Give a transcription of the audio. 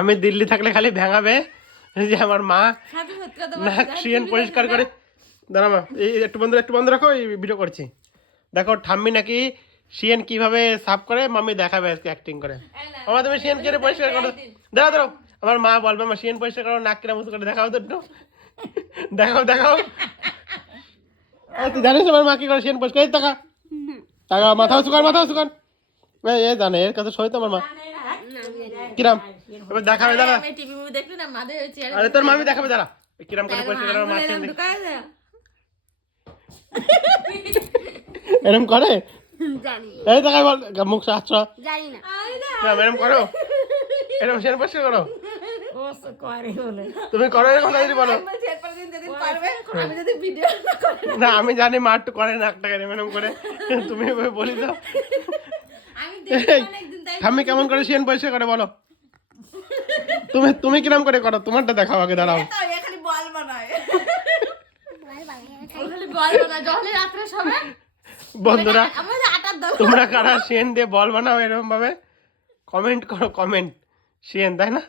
আমি দিল্লি থাকলে খালি ভেঙাবে যে আমার মা নাক শিয়ান পরিষ্কার করে। দাঁড়া মা, এই একটু বন্ধ রাখো, এই ভিডিও করছি। দেখো ঠাম্মি নাকি শিয়ান কিভাবে সাফ করে মাম্মি দেখাবে আজকে অ্যাক্টিং করে। আমার তুমি শিয়ান কিভাবে পরিষ্কার করো, দাঁড়াও আমার মা বলবে আমার শিয়ান পরিষ্কার করো, নাক কিরা মুছে করে দেখাও তো একটু। দেখাও তুই জানিস আমার মা কি করে শিয়ান পরিষ্কার? টাকা মাথাও শুকান এ জানে, এর কাছে সই তো আমার মা কিরাম এবার দেখাবে। দাঁড়া আরে তোর মামি দেখাবে, দাঁড়া কিরাম করে পরিষ্কার করে মা এরম করে। এই দেখাই বল, মুখ সাচ্ছা এরম করো, এরম শিয়ান পরিষ্কার করো তুমি করো, এর কথা যদি বলো না। আমি জানি মা একটু করে না, একটা এরম করে, তুমি বলি তো ঠাম্মি কেমন করে শিয়ান পরিষ্কার করে বলো। তুমি কিরম করে করো, তোমারটা দেখাও আগে। দাঁড়াও বন্ধুরা, তোমরা কারা শিয়ান দিয়ে বল বানাও এরকম ভাবে? কমেন্ট করো, কমেন্ট। শিয়ান তাই না?